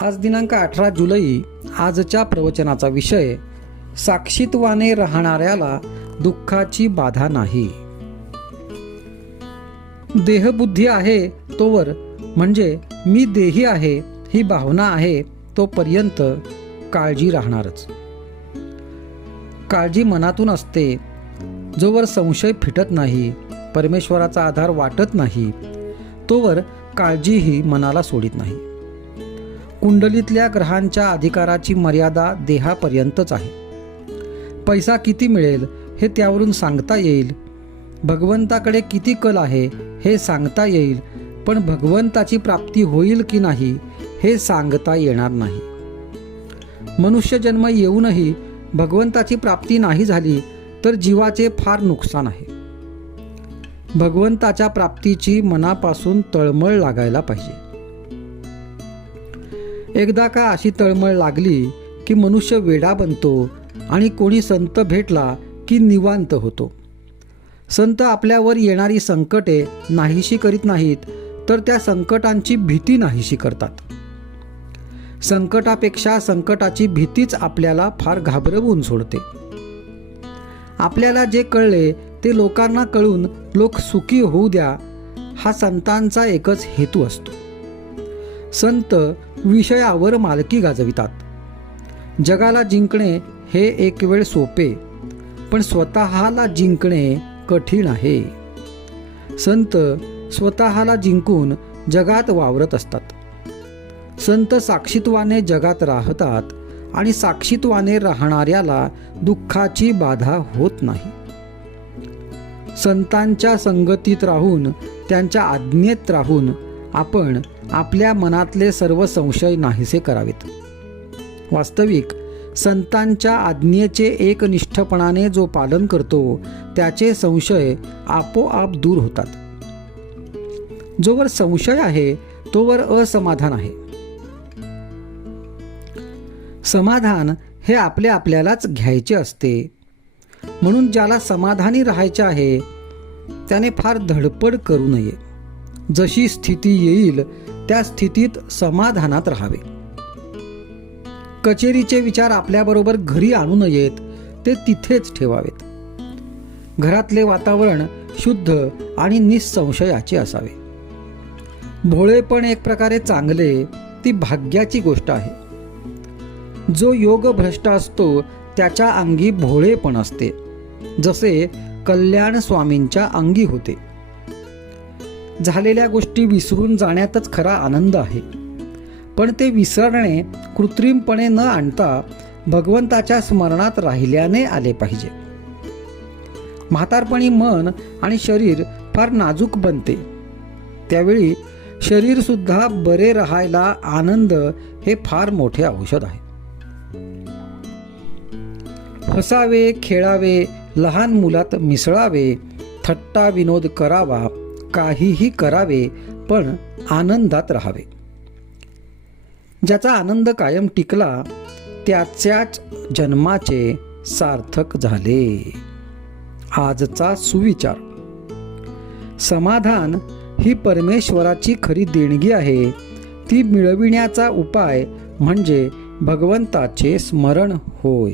आज दिनांक 18 जुलै. आजच्या प्रवचनाचा विषय साक्षीत्वाने राहणाऱ्याला दुःखाची बाधा नाही. देहबुद्धी आहे तोवर, म्हणजे मी देही आहे ही भावना आहे तोपर्यंत काळजी राहणारच. काळजी मनातून असते. जोवर संशय फिटत नाही, परमेश्वराचा आधार वाटत नाही, तोवर काळजीही मनाला सोडित नाही. कुंडलीतल्या ग्रहांच्या अधिकाराची मर्यादा देहापर्यंतच आहे. पैसा किती मिळेल हे त्यावरून सांगता येईल. भगवंताकडे किती कल आहे हे सांगता येईल, पण भगवंताची प्राप्ती होईल की नाही हे सांगता येणार नाही. मनुष्य जन्म येऊनही भगवंताची प्राप्ती नाही झाली तर जीवाचे फार नुकसान आहे. भगवंताच्या प्राप्तीची मनापासून तळमळ लागायला पाहिजे. एकदा का अशी तळमळ लागली की मनुष्य वेडा बनतो आणि कोणी संत भेटला की निवांत होतो. संत आपल्यावर येणारी संकटे नाहीशी करीत नाहीत, तर त्या संकटांची भीती नाहीशी करतात. संकटापेक्षा संकटाची भीतीच आपल्याला फार घाबरवून सोडते. आपल्याला जे कळले ते लोकांना कळून लोक सुखी होऊ द्या, हा संतांचा एकच हेतू असतो. संत विषयावर मालकी गाजवितात. जगाला जिंकणे हे एक वेळ सोपे, पण स्वतःला जिंकणे कठीण आहे. संत स्वतःला जिंकून जगात वावरत असतात. संत साक्षीत्वाने जगात राहतात आणि साक्षीत्वाने राहणाऱ्याला दुःखाची बाधा होत नाही. संतांच्या संगतीत राहून, त्यांच्या आज्ञेत राहून आपण आपल्या मनातले सर्व संशय नाहीसे करावेत. वास्तविक संतांच्या आज्ञेचे एकनिष्ठपणाने जो पालन करतो त्याचे संशय आपोआप दूर होतात. जोवर संशय आहे तोवर असमाधान आहे. समाधान हे आपल्यालाच घ्यायचे असते. म्हणून ज्याला समाधानी राहायचे आहे त्याने फार धडपड करू नये. जशी स्थिती येईल त्या स्थितीत समाधानात राहावे. कचेरीचे विचार आपल्याबरोबर घरी आणू नयेत, ते तिथेच ठेवावेत. घरातले वातावरण शुद्ध आणि निसंशयाचे असावे. भोळेपण एक प्रकारे चांगले, ती भाग्याची गोष्ट आहे. जो योग भ्रष्ट असतो त्याच्या अंगी भोळेपण असते, जसे कल्याण स्वामींच्या अंगी होते. झालेल्या गोष्टी विसरून जाण्यातच खरा आनंद आहे, पण ते विसरणे कृत्रिमपणे न आणता भगवंताच्या स्मरणात राहिल्याने आले पाहिजे. म्हातारपणी मन आणि शरीर फार नाजूक बनते. त्यावेळी शरीर सुद्धा बरे राहायला आनंद हे फार मोठे औषध आहे. हसावे, खेळावे, लहान मुलात मिसळावे, थट्टा विनोद करावा, काहीही करावे, पण आनंदात राहावे. ज्याचा आनंद कायम टिकला त्याच्याच जन्माचे सार्थक झाले. आजचा सुविचार. समाधान ही परमेश्वराची खरी देणगी आहे. ती मिळविण्याचा उपाय म्हणजे भगवंताचे स्मरण होय.